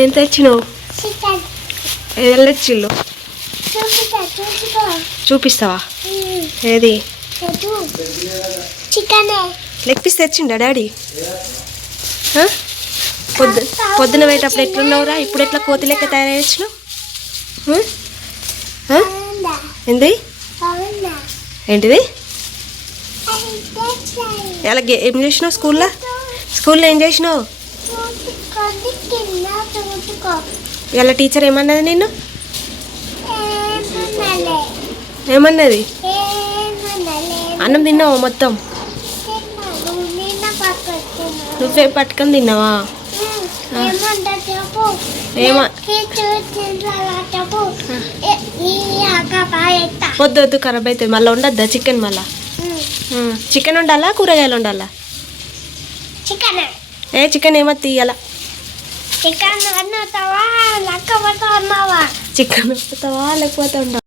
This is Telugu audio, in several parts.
ఏం తెచ్చినావు? ఏం తెచ్చిళ్ళు? చూపిస్తావా? ఏది? లెగ్ పీస్ తెచ్చిండా డాడీ? పొద్దున పోయేటప్పుడు ఎట్లున్నావురా? ఇప్పుడు ఎట్లా కోతి లెక్క తయారు చేసినావు? ఏంది? ఏంటిది? ఎలా ఏం చేసినావు స్కూల్లో? స్కూల్లో ఏం చేసినావు? ఇలా టీచర్ ఏమన్నది నిన్ను? ఏమన్నది? అన్నం తిన్నావా మొత్తం? నువ్వే పట్టుకొని తిన్నావా? వద్దు ఖరాబ్ అవుతుంది. మళ్ళీ ఉండద్దా చికెన్? మళ్ళా చికెన్ ఉండాలా కూరగాయలు ఉండాలా? చికెన్ ఏమో తీయాలా? చికెన్ వస్తావా లేకపోతే ఉండాలి?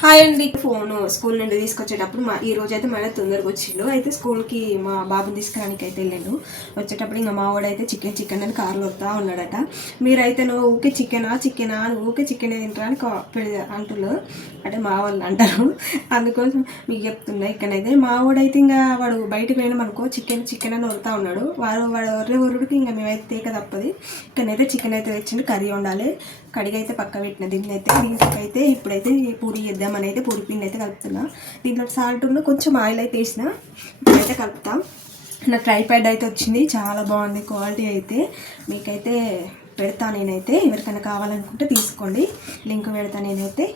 హాయ్ అండి. ఫోన్ స్కూల్ నుండి తీసుకొచ్చేటప్పుడు ఈ రోజు అయితే మళ్ళీ తొందరగా వచ్చిండు. అయితే స్కూల్కి మా బాబుని తీసుకురానికి అయితే వెళ్ళాడు. వచ్చేటప్పుడు ఇంకా మా వాడైతే చికెన్ అని కార్లో వస్తా ఉన్నాడట. మీరైతే నువ్వు ఊకే చికెనా నువ్వు ఊకే చికెన్ తింటారా అని అంటున్నారు. అంటే మా వాళ్ళు అంటారు. అందుకోసం మీకు చెప్తున్నా. ఇక్కడైతే మా వాడైతే ఇంకా వాడు బయటకు పోయినాం అనుకో చికెన్ అని వరుతా ఉన్నాడు. వాడు ఒర్రుడికి ఇంకా మేమైతే తేక తప్పది. ఇక్కడైతే చికెన్ అయితే తెచ్చిండు. కర్రీ ఉండాలి. కడిగైతే పక్క పెట్టిన దీనికైతే ఇప్పుడైతే పూరి చేద్దామని అయితే పూరి పిండి అయితే కలుపుతున్నా. దీంట్లో సాల్ట్ కొంచెం ఆయిల్ అయితే వేసిన. ఇప్పుడైతే కలుపుతాం. నా ట్రైపాడ్ అయితే వచ్చింది. చాలా బాగుంది క్వాలిటీ అయితే. మీకైతే పెడతా నేనైతే. ఎవరికైనా కావాలనుకుంటే తీసుకోండి. లింక్ పెడతా నేనైతే.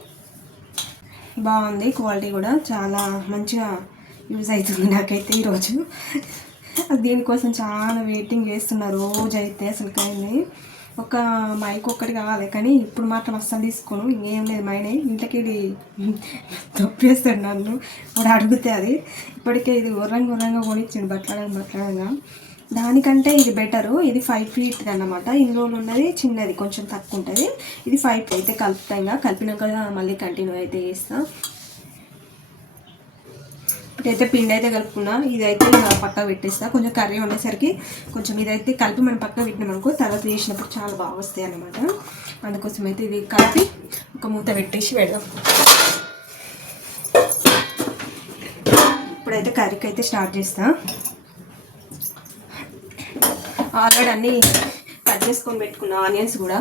బాగుంది క్వాలిటీ కూడా చాలా మంచిగా యూజ్ అవుతుంది నాకైతే ఈరోజు. దీనికోసం చాలా వెయిటింగ్ చేస్తున్నా రోజైతే. అసలు కానీ ఒక మైక్ ఒక్కటి కావాలి కానీ ఇప్పుడు మాత్రం అస్సలు తీసుకోను. ఇంకేం లేదు మైనే ఇంట్లోకి ఇది తొప్పేస్తాడు నన్ను. వాడు అడిగితే అది ఇప్పటికే ఇది ఉర్రంగా కొనిచ్చిండు బట్లాడగా. దానికంటే ఇది బెటరు. ఇది 5 feet అన్నమాట. ఇందులో ఉన్నది చిన్నది కొంచెం తక్కువ ఉంటుంది. ఇది 5 అయితే కలుపుతాయిగా. కలిపినాక మళ్ళీ కంటిన్యూ అయితే చేస్తాను. ఇదైతే పిండి అయితే కలుపుకున్నా. ఇదైతే పక్క పెట్టేస్తా. కొంచెం కర్రీ ఉండేసరికి కొంచెం ఇదైతే కలిపి మనం పక్క పెట్టినాం అనుకో తర్వాత వేసినప్పుడు చాలా బాగా వస్తాయి అన్నమాట. అందుకోసం అయితే ఇది కలిపి ఒక మూత పెట్టేసి పెడదాం. ఇప్పుడైతే కర్రీకి అయితే స్టార్ట్ చేస్తా. ఆల్రెడీ అన్నీ కట్ చేసుకొని పెట్టుకున్నా. ఆనియన్స్ కూడా.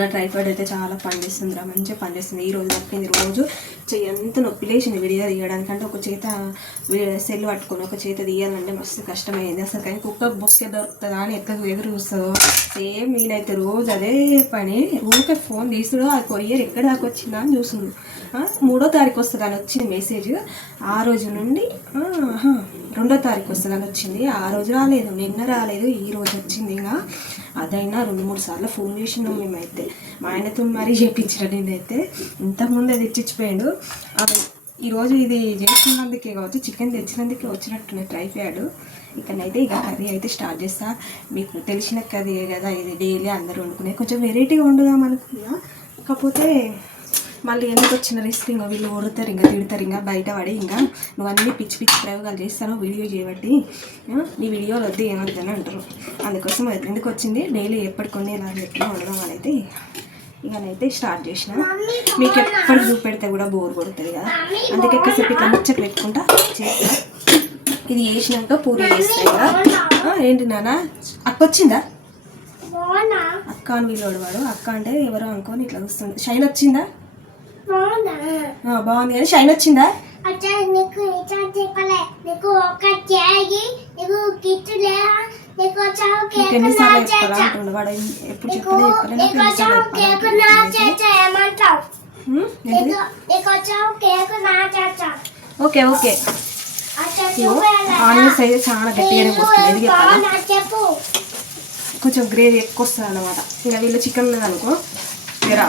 నా ట్రైపాడ్ అయితే చాలా పనిచేస్తుందిరా. మంచిగా పనిచేస్తుంది. ఈరోజు తప్పింది. రోజు ఎంత నొప్పి లేచింది వీడియో తీయడానికంటే ఒక చేత సెల్ పట్టుకొని ఒక చేత తీయాలంటే మస్తు కష్టమైంది అసలు. కానీ కుక్క బొక్కే దొరుకుతుందా అని ఎదురు చూస్తుందో సేమ్ నేనైతే రోజు అదే పని. ఊరికే ఫోన్ తీసుడు ఆ కొరియర్ ఎక్కడ దాకా వచ్చిందా అని చూస్తుంది. 3వ తారీఖు వస్తుంది అని వచ్చింది మెసేజ్. ఆ రోజు నుండి 2వ తారీఖు వస్తుంది అని వచ్చింది. ఆ రోజు రాలేదు, నిన్న రాలేదు, ఈ రోజు వచ్చింది. ఇంకా అదైనా 2-3 సార్లు ఫోన్ చేసినాం మేమైతే. మా ఆయనతో మరీ చేయించిన నేనైతే. ఇంతకుముందు అది ఇచ్చిపోయాడు. ఈరోజు ఇది చేసినందుకే కావచ్చు, చికెన్ తెచ్చినందుకే వచ్చినట్టున్న ట్రైపాడ్. ఇక్కడైతే ఇక కర్రీ అయితే స్టార్ట్ చేస్తా. మీకు తెలిసిన కర్రీ కదా ఇది, డైలీ అందరూ వండుకునే. కొంచెం వెరైటీగా వండుదాం అనుకున్నా. కాకపోతే మళ్ళీ ఎందుకు వచ్చిన రిస్క్ ఇంకా వీళ్ళు ఓడుతారు, ఇంకా తిడతారు, ఇంకా బయట పడి ఇంకా నువ్వు అన్నీ పిచ్చి ప్రయోగాలు చేస్తాను వీడియో చేయబట్టి నీ వీడియోలు వద్దు ఏమవుతుందని అంటారు. అందుకోసం ఎందుకు వచ్చింది డైలీ ఎప్పటికొన్ని ఇలా ఎట్లా ఉండడం అనేది ఇకనైతే స్టార్ట్ చేసిన. మీకు ఎప్పటికి చూపెడితే కూడా బోర్ కొడుతుంది కదా. అందుకే కాసేపు ఇట్లా ముచ్చట పెట్టుకుంటా చేస్తా. ఇది వేసినాక పూరి చేస్తాయి కదా. ఏంటి నాన్న అక్క వచ్చిందా? అక్క అని వీలోడు వాడు. అక్క అంటే ఎవరో అనుకోని ఇట్లా వస్తుంది. షైన్ వచ్చిందా? బాగుంది కానీ షైన్ వచ్చిందా? ఎన్నిసార్లు చెప్పాలా అంటుండే వాడు. ఎప్పుడు ఓకే ఆనియన్స్ అయితే చాలా గట్టిగానే పోస్తుంది. ఇది చెప్పాలా కొంచెం గ్రేవీ ఎక్కువ వస్తుంది అన్నమాట. ఇంకా వీళ్ళు చికెన్ ఉన్నదనుకో జరా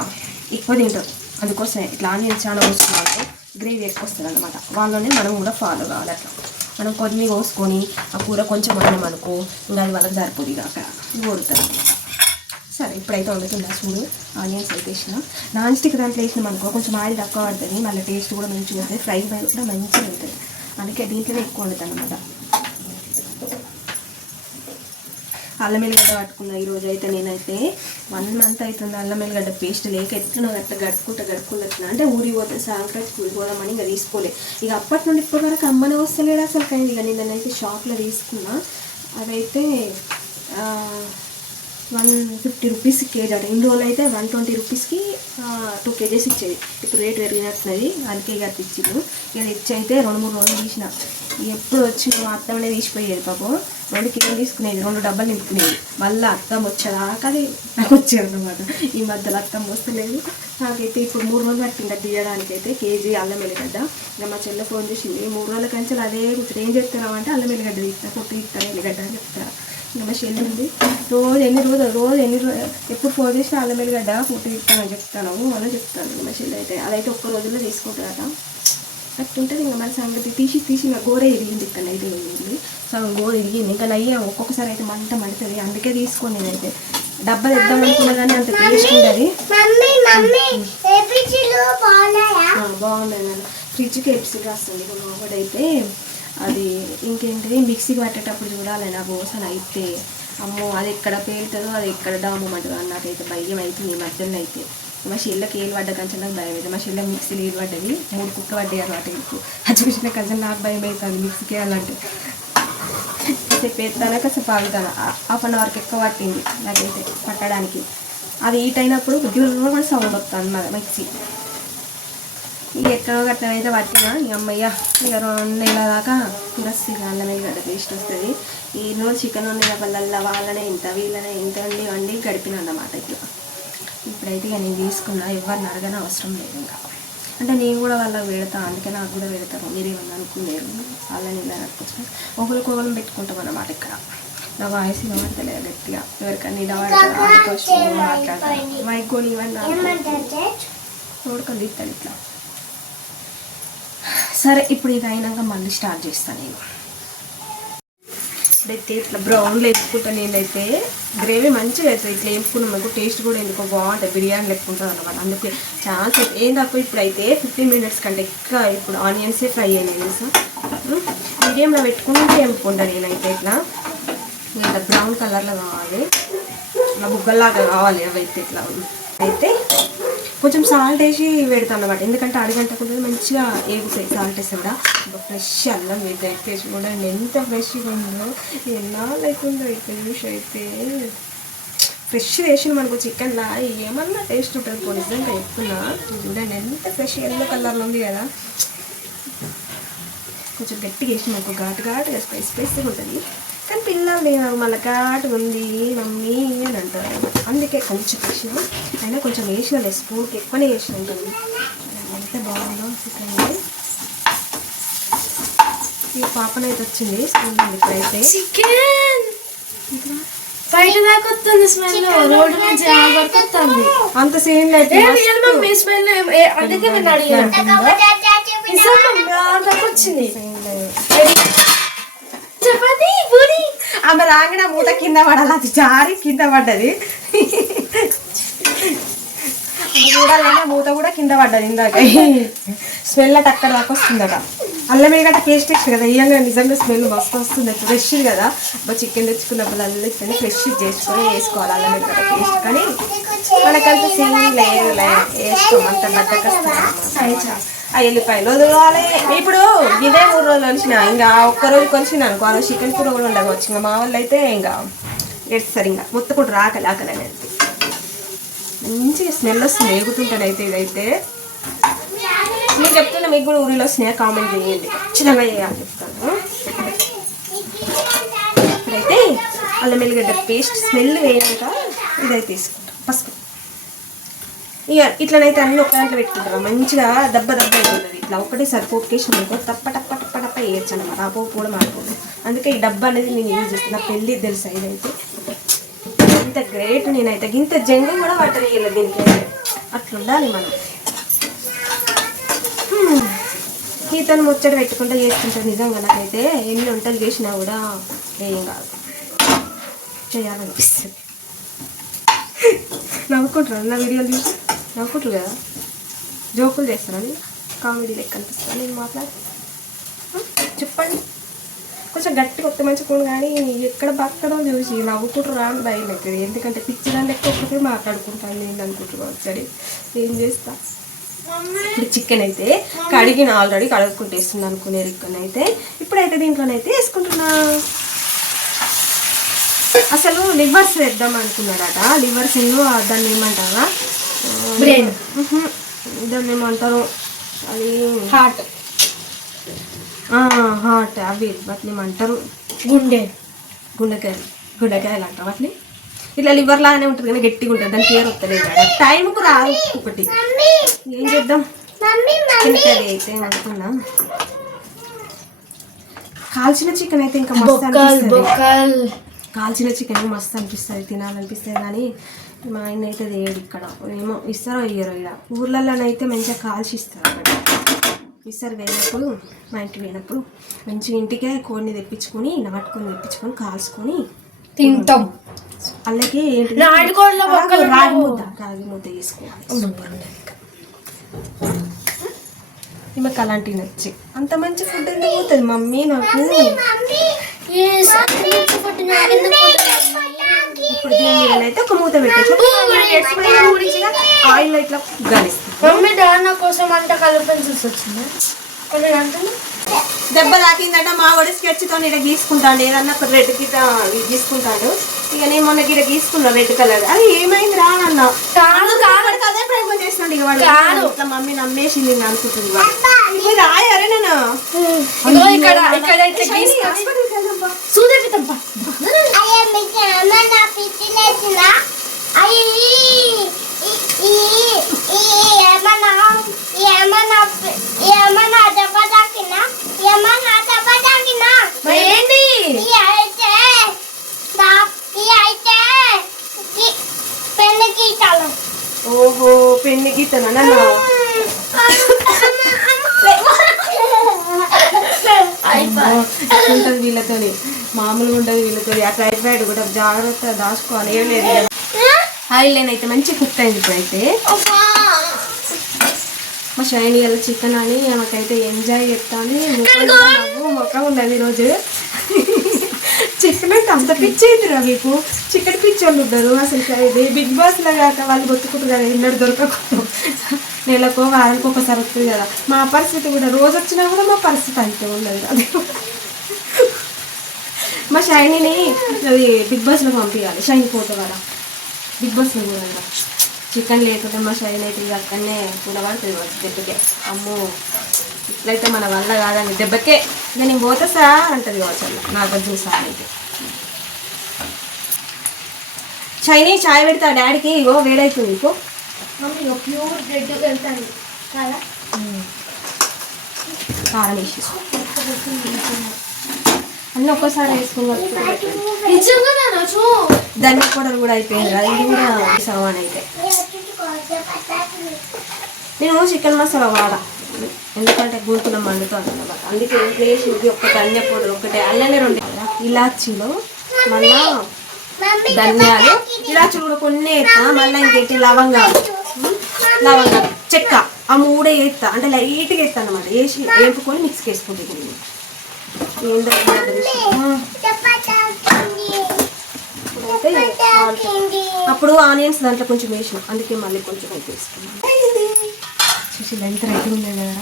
ఎక్కువ తింటారు. అందుకోసమే ఇట్లా ఆనియన్స్ చాలా పోసుకున్నాను. గ్రేవీ ఎక్కువ వస్తుంది అన్నమాట. వాళ్ళనే మనం కూడా ఫాలో కావాలి. అట్లా మనం కొన్ని పోసుకొని ఆ కూర కొంచెం వండాం అనుకో ఇంకా అది వాళ్ళకి సరిపోదు. ఇక అక్కడ ఓడుతుంది. సరే ఇప్పుడైతే వండుతుందా చూడు. ఆనియన్స్ అయితే వేసిన. నాన్ స్టిక్ దాంట్లో వేసినాం అనుకో కొంచెం ఆయిల్ తక్కువ పడుతుంది. మళ్ళీ టేస్ట్ కూడా మంచిగా ఉంటుంది. ఫ్రై కూడా మంచిగా ఉంటుంది. అందుకే దీంట్లోనే ఎక్కువ వండుతుంది అన్నమాట. అల్లం ఎల్లిగడ్డ పట్టుకున్నా ఈరోజు అయితే. నేనైతే 1 month అవుతుంది అల్లం ఎల్లిగడ్డ పేస్ట్ లేక ఎట్లా అట్లా గడుపుకుంటా అంటే ఊరికి పోతే సంక్రాంతికి ఊరికి పోదామని ఇంకా తీసుకోలే. ఇక అప్పటి నుండి ఇప్పటి వరకు అమ్మనే వస్తలేడు అసలు. కానీ ఇక నేనైతే షాప్లో తీసుకున్నా. అదైతే 150 రూపీస్ కేజీ అట. ఇన్ని రోజులు అయితే 120 రూపీస్కి 2 kgs ఇచ్చేది. ఇప్పుడు రేట్ పెరిగినట్టున్నది, అందుకే ఇక ఇచ్చిండు. ఇక ఇచ్చి అయితే 2-3 రోజులు తీసిన. ఎప్పుడు వచ్చిన మా అత్తమ్మనే తీసిపోయేది పాపం. 2 కిలోలు తీసుకునేది, 2 డబ్బాలు నింపుకునేది. మళ్ళీ అత్తమ్మ వచ్చేదాకా అది నాకు వచ్చేది అనమాట. ఈ మధ్యలో అత్తమ్మ వస్తలేదు. నాకైతే ఇప్పుడు 3 రోజులు పట్టింది తీయడానికైతే కేజీ అల్లం ఎల్లిగడ్డ. ఇంకా మా చెల్లె ఫోన్ చేసింది, 3 రోజుల కంచెలు అదే కూర్చొని ఏం చెప్తున్నావు అంటే అల్లం ఎల్లిగడ్డ తీస్తా, పొట్టు తీస్తాను ఎల్లిగడ్డ అని చెప్తారు. ఇంకా మా చెల్లి ఉంది, రోజు ఎన్ని రోజులు ఎప్పుడు ఫోన్ చేసినా అల్లం ఎల్లిగడ్డ పొట్టు తీస్తానని చెప్తాను అని చెప్తాను. మా చెల్లి అయితే అదైతే ఒక్క రోజుల్లో తీసుకుంటుందట. అట్టుంటుంది. ఇంకా మన సంగతి తీసి ఇంకా గోర ఇరిగింది. ఇక్కడ అయితే ఇరిగింది, సగం గోర ఇరిగింది. ఇంకా నయ్య ఒక్కొక్కసారి అయితే మండుతుంది. అందుకే తీసుకొని నేనైతే డబ్బా తెద్దాం అనుకున్నా కానీ అంత టేస్ట్ ఉండదు. బాగుంది కదా. ఫ్రిడ్జ్కి ఎపిసిడ్ వస్తుంది ఒకటైతే. అది ఇంకేంటిది మిక్సీకి పట్టేటప్పుడు చూడాలి. నా బోసన అయితే అమ్మో అది ఎక్కడ పేలుతుందో అది ఎక్కడ డామమంటుందో అని నాకైతే భయం అవుతుంది ఈ మధ్యలో అయితే. మా చెల్లెకి ఏలు పడ్డ కంచెం నాకు భయం అవుతుంది. మా చెల్లె మిక్సీలు ఏలు పడ్డది, 3 కుక్క పడ్డాయి అనమాట. ఇప్పుడు అది చూసిన కంచెం నాకు భయం అవుతుంది మిక్సీకి వేయాలంటే. సేపు ఎత్తాను కాసేపు ఆగుతాను. 1/2 hourకి ఎక్కువ పట్టింది నాకైతే పట్టడానికి. అది హీట్ అయినప్పుడు కూడా సౌండ్ వస్తుంది మన మిక్సీ. ఇక ఎక్కడో గట్టనైతే పట్టినా ఇక అమ్మయ్య ఇక 2 నెలల దాకా పురస్తి అల్లం ఎల్లిగడ్డ టేస్ట్ వస్తుంది. ఈ రోజు చికెన్ వండిన వాళ్ళ వాళ్ళనే ఇంత వీళ్ళనే ఇంత వండి గడిపిన అన్నమాట ఇట్లా. ఇప్పుడైతే ఇక నేను తీసుకున్నా, ఎవరిని అడగని అవసరం లేదు ఇంకా. అంటే నేను కూడా వాళ్ళకి పెడతాను, అందుకే నాకు కూడా పెడతాను. మీరు ఏమన్నా అనుకునేరు వాళ్ళని ఇలా అనుకుంటున్నాను. ఒకరికొకరు పెట్టుకుంటాం అన్నమాట. ఇక్కడ నా వాయిస్ వినబడతలేదు గట్టిగా, ఎవరికన్నా వినబడతాను మాట్లాడతాను. మైకోని ఇవన్నీ తోడుకొని తీస్తాను ఇట్లా. సరే ఇప్పుడు ఇది అయినాక మళ్ళీ స్టార్ట్ చేస్తాను నేను. ఇప్పుడైతే ఇట్లా బ్రౌన్లో వేపుకుంటాను. నేనైతే గ్రేవీ మంచిగా అవుతుంది ఇట్లా వేపుకున్నాం మనకు. టేస్ట్ కూడా ఎందుకో బాగుంటుంది, బిర్యానీ లెక్కుంటుంది అనమాట. అందుకే చాలా సేపు ఏం తక్కువ. ఇప్పుడైతే 15 minutes కంటే ఎక్కువ ఇప్పుడు ఆనియన్సే ఫ్రై అయ్యాయి. సో మీడియంలో పెట్టుకుంటే వేపుకుంటాను నేనైతే. ఇట్లా బ్రౌన్ కలర్లో కావాలి, ఇట్లా బుగ్గల్లాగా కావాలి అవి అయితే. ఇట్లా అయితే కొంచెం సాల్ట్ వేసి పెడతాను అనమాట. ఎందుకంటే అడగంటకుండా మంచిగా ఏగుతాయి సాల్ట్ వేస్తే కూడా. ఫ్రెష్ అల్లం అయితే చూడండి ఎంత ఫ్రెష్గా ఉందో, ఎలా లేకుండా అయితే జ్యూస్ అయితే ఫ్రెష్ వేసిన మనకు చికెన్లా ఏమన్నా టేస్ట్ ఉంటుంది. కొన్ని నిజంగా చెప్తున్నా చూడండి ఎంత ఫ్రెష్ ఎల్లో కలర్లో ఉంది కదా. కొంచెం గట్టిగా వేసి మనకు ఘాటుగా స్పైసీగా ఉంటుంది. కానీ పిల్లలు నేను మళ్ళీ ఘాటుగా ఉంది మమ్మీ అని అంటారు. అందుకే కొంచెం వేసిన, అయినా కొంచెం వేసిన స్పూన్కి ఎక్కువనే వేసిన ఉంటుంది. ఎంత బాగుందో చికెన్. ఈ పాపనైతే వచ్చింది స్కూల్ నుండి. ఇప్పుడైతే చికెన్ బయట దాకా వస్తుంది స్మెల్, రోడ్డు నుంచి వరకు వస్తుంది. అంత సేమ్ అయితే వచ్చింది చపాతి పూరి. ఆమె రాగానే మూత కింద పడాలి, అది జారి కింద పడ్డది. చూడాలన్నా మూత కూడా కింద పడ్డది ఇందాక. స్మెల్ అటు అక్కడ దాకా వస్తుందట. అల్లం ఎల్లిగడ్డ పేస్ట్ కదా ఇయ్యంగా నిజంగా స్మెల్ మస్తు వస్తుంది. ఫ్రెష్ కదా చికెన్ తెచ్చుకున్నప్పుడు అల్లం ఇస్తేనే ఫ్రెష్ చేసుకొని వేసుకోవాలి అల్లం ఎల్లిగడ్డ పేస్ట్. కానీ మనకంత సీన్ లేదు వేసుకోమంత బద్దకొస్తుంది. ఆ ఎల్లిపాయలు వదలాలి. ఇప్పుడు ఇదే 3 రోజులు వచ్చిన, ఇంకా ఒక్కరోజు కొంచెం అనుకో ఆ చికెన్ కూర కూడా ఉండవచ్చు. ఇంకా మా వాళ్ళు అయితే ఇంకా ఎడుస్తారు, ఇంకా మొత్తం కూడా రాకలి అనేది మంచిగా స్మెల్ వస్తుంది వేగుతుంటాడు. అయితే ఇదైతే నేను చెప్తున్నా, మీకు కూడా ఊరిలో వస్తున్నాయా కామెంట్ చేయండి, ఖచ్చితంగా చేయాలి చెప్తాను. ఇప్పుడైతే అల్లం ఎల్లిగడ్డ పేస్ట్ స్మెల్ వేయక ఇదైతే తీసుకుంటాం. పసుపు ఇక ఇట్లనైతే అన్నీ ఒక దాంట్లో పెట్టుకుంటారు. మంచిగా దెబ్బ అవుతుంది. ఇట్లా ఒకటే సరిపోకేషన్ అనుకో టప్ప వేయచ్చు అనమాట. ఆ పోపు కూడా మారిపోతుంది. అందుకే ఈ డబ్బా అనేది నేను యూజ్ చేస్తాను. నా పెళ్ళి తెలుసా ఇదైతే ఇంత గ్రేట్. నేనైతే ఇంత జంగు కూడా వాటర్ వేయలేదు దీనికి. అట్లా ఉండాలి మనం. ఈతను ముచ్చట పెట్టుకుంటూ చేసుకుంటారు. నిజంగా నాకైతే ఎన్ని వంటలు చేసినా కూడా ఏం కాదు, చేయాలనిపిస్తుంది. నవ్వుకుంటారు నా వీడియోలు చూసి, నవ్వుకుంటారు కదా, జోకులు చేస్తారని కామెడీ లెక్క అనిపిస్తాను నేను మాట్లాడి. చెప్పండి కొంచెం గట్టిగా కొత్త మంచిగా కానీ ఎక్కడ బక్కడో చూసి నవ్వుకుంటారు రాని భయం అవుతుంది. ఎందుకంటే పిచ్చిదాన్ని ఎక్కువ ఒకటి మాట్లాడుకుంటాను నేను అనుకుంటున్నాను. సరే ఏం చేస్తా. ఇప్పుడు చికెన్ అయితే కడిగిన ఆల్రెడీ కడుక్కుంటూ వేస్తుంది అనుకునే ఇక్కడనైతే. ఇప్పుడైతే దీంట్లోనైతే వేసుకుంటున్నా. అసలు లివర్స్ వేద్దాం అనుకున్నాడట. లివర్స్ ఎన్నో దాన్ని ఏమంటారా, బ్రెయిన్, దాన్ని ఏమంటారు అది హార్ట్ అవి వాటిని ఏమంటారు, గుండెకాయలు అంటాం వాటిని. ఇట్లా లివర్ లాగానే ఉంటుంది కానీ గట్టిగా ఉంటుంది. దాని పేరు వస్తలేదు టైంకు రాదు. ఒకటి ఏం చేద్దాం. చికెన్ అయితే అనుకున్నా. కాల్చిన చికెన్ అయితే ఇంకా మస్తు అనిపిస్తుంది. కాల్చిన చికెన్ మస్తు అనిపిస్తుంది, తినాలనిపిస్తుంది. కానీ మా ఆయన అయితే వేయడు. ఇక్కడ ఏమో ఇస్తారో ఇయ్యరో. ఇక్కడ ఊర్లలోనైతే మంచిగా కాల్చి ఇస్తారు. అక్కడ ఇస్తారు. వెళ్ళినప్పుడు మా ఇంటికి పోయినప్పుడు మంచిగా ఇంటికే కోడిని తెప్పించుకొని నాటుకొని తెప్పించుకొని కాల్చుకొని తింటాం. అలాగే ఏంటి రాగి ముద్ద తీసుకోవాలి. సూపర్ ఉంటుంది. ఈమెకు అలాంటివి నచ్చి అంత మంచి ఫుడ్ ఎందుకు పోతుంది మమ్మీ నాకు. ఇప్పుడు దీని మీదనైతే ఒక మూత పెట్టచ్చు. ఆయిల్ ఇట్లా గలిస్తాం. మమ్మీ దాని కోసం అంత కలర్ పెన్సిల్స్ వచ్చింది. దెబ్బ తాకిందట. మా వాడు స్కెచ్తో ఇక గీసుకుంటాడు. ఏదన్నా రెడ్ గిట గీసుకుంటాడు. ఇక నేను మొన్న గిట గీసుకున్నా రెడ్ కలర్. అది ఏమైంది రానన్నా అదే ప్రయత్నం చేస్తున్నాడు. ఇక వాడు ఇట్లా మమ్మీ నమ్మేసింది అనుకుంటుంది. రాయరే నేను ఓహో పెన్ను గీతనా నన్ను ఉంటుంది వీళ్ళతోని. మామూలుగా ఉంటుంది వీళ్ళతో. ఆ టైఫాయిడ్ కూడా జాగ్రత్త దాచుకోవాలి. ఏం లేదు కదా. ఆయిల్ అయితే మంచి కుక్ అయింది. ఇప్పుడైతే మా షైనీ వాళ్ళ చికెన్ అని ఆమెకైతే ఎంజాయ్ చేస్తాను. మొక్క ఉండదు ఈరోజు. చికెన్ అంటే అంత పిచ్చి అయిందిరా మీకు. చికెన్ పిచ్చి వాళ్ళు ఉంటారు అసలు. ఇది బిగ్ బాస్లో కాక వాళ్ళు బతుకుంటారు కదా. ఎన్నడూ దొరకకుండా నెలకు వారానికి ఒకసారి వస్తుంది కదా. మా పరిస్థితి కూడా రోజు వచ్చినా కూడా మా పరిస్థితి అంతే ఉండదు. అది మా షైనీని అది బిగ్ బాస్లో పంపించాలి. షైనీ పోతే కదా బిగ్ బాస్లో కూడా చికెన్ లేకుండా మా షైన్ అయితే ఇక అక్కడనే కూడబడుతుంది దెబ్బకే. అమ్మో ఇట్లయితే మన వల్ల కాదండి. దెబ్బకే ఇక నేను పోతే సార్ అంటది కావచ్చు. అలా నాకు వచ్చిన సార్ అయితే షైనీ చాయ్ పెడతా డాడీకి. ఇగో వేడవుతుంది. ఇగో ప్యూర్ రెడ్ వెళ్తాను కారం వేసి అన్నీ ఒక్కసారి వేసుకుని ధనియా పౌడర్ కూడా అయిపోయింది. ఇది కూడా సామాన్ అయితే నేను చికెన్ మసాలా వాడా. ఎందుకంటే గూతులో మండుతుంది అన్నమాట. అందుకే వేసి ఒక్క ధనియా పౌడర్ ఒకటే, అల్లనే 2 ఇలాచీలు, మళ్ళా ధనియాలు, ఇలాచీలు కూడా కొన్ని వేస్తా. మళ్ళీ ఇంకేంటి లవంగాలు చెక్క ఆ 3 వేస్తా. అంటే లైట్గా వేస్తా అన్నమాట. వేసి వేపుకొని మిక్స్కి వేసుకుంటుంది. అప్పుడు ఆనియన్స్ దాంట్లో కొంచెం వేసిన, అందుకే మళ్ళీ కొంచెం అయితే వేసుకున్నాను. చూసి ఎంత రైటింగ్ ఉంది కదా.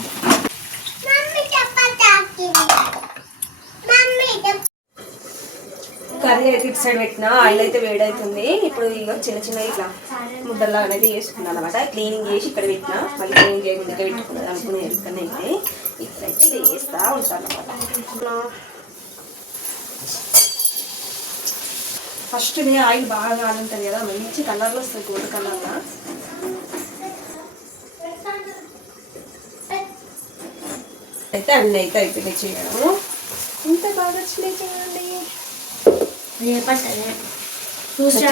కర్రీ అయితే ఇటు సైడ్ పెట్టిన. ఆయిల్ అయితే వేడవుతుంది. ఇప్పుడు ఇక చిన్న చిన్న ఇట్లా ముద్దల్లా అనేది వేసుకున్నాను అనమాట. క్లీనింగ్ చేసి ఇక్కడ పెట్టిన. మళ్ళీ క్లీనింగ్ చేయకుండా పెట్టుకున్నది అనుకునే ఇక్కడనే అయితే ఇక్కడైతే వేస్తూ ఉంటాను అనమాట. ఫస్ట్ ఇది ఆయిల్ బాగా కాలుంటుంది కదా, మంచి కలర్లో వస్తుంది. గోల్డ్ కలర్గా అయితే అన్నీ అయితే అయిపోయినాయి చేయడం. ఇంత బాగా వచ్చినాయి చేయండి.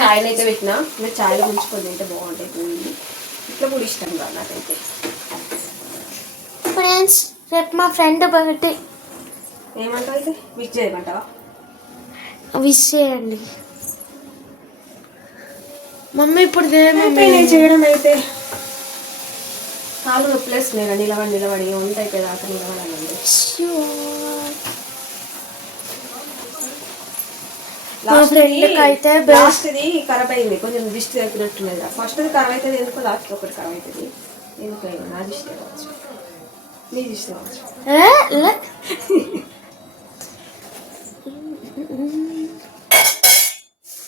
చాయ్లు అయితే పెట్టినా. మీరు చాయ్లో ముంచుకొని తింటే బాగుంటుంది. ఇట్లా కూడా ఇష్టం కాదు నాకైతే. ఫ్రెండ్స్ రేపు మా ఫ్రెండ్ బర్త్డే. ఏమంటావు అయితే? విష్ చేయమంటావా? విష్ చేయండి మమ్మీ. ఇప్పుడు నేను చేయడం అయితే కాలు నొప్పులేస్తున్నాయి. నిలబడి వంట అయిపోయేదాకా నిలబడాలండి. మా ఫ్రెండ్కి అయితే లాస్ట్ది ఖరాబ్ అయింది, కొంచెం దిష్టి తగ్గినట్టున్నది. ఫస్ట్ది ఖరాబ్ అవుతుంది ఎందుకో, లాస్ట్ ఒకటి ఖరాబ్ అవుతుంది ఎందుకు. నా దిష్టి కావచ్చు, నీ దిష్టి కావచ్చు.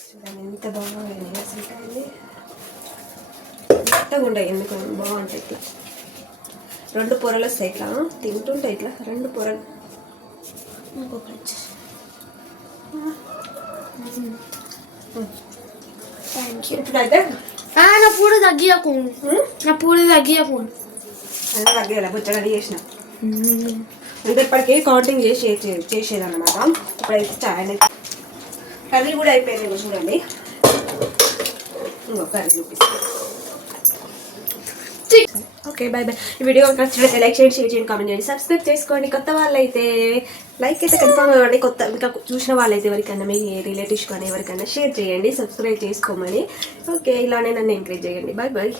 చూడండి ఎంత బాగుంది అసలు, మెత్తగా ఉంటాయి ఎందుకు బాగుంటాయి. ఇట్లా 2 పొరలు వస్తాయి, ఇట్లా తింటుంటాయి, ఇట్లా 2 పొరలు. Thank you. ఇప్పుడైతే నా పూడు తగ్గియకు, నా పూడు తగ్గియకు. అన్నీ తగ్గేలా బుచ్చగా చేసిన అంటే ఇప్పటికీ కౌంటింగ్ చేసేదన్నమాట. ఇప్పుడైతే చాయ్ కర్రీ కూడా అయిపోయింది చూడండి. ఇంకో కర్రీ చూపిస్తాను. Okay bye bye. ఈ వీడియో నచ్చినట్లయితే లైక్ చేయండి, షేర్ చేయండి, కామెంట్ చేయండి, సబ్స్క్రైబ్ చేసుకోండి. కొత్త వాళ్ళైతే లైక్ అయితే కన్ఫర్మ్ అవ్వండి. కొత్త ఇంకా చూసిన వాళ్ళైతే ఎవరికైనా మీ రిలేటివ్స్ కానీ ఎవరికైనా షేర్ చేయండి, సబ్స్క్రైబ్ చేసుకోమని. ఓకే, ఇలానే నన్ను ఎంకరేజ్ చేయండి. Bye bye.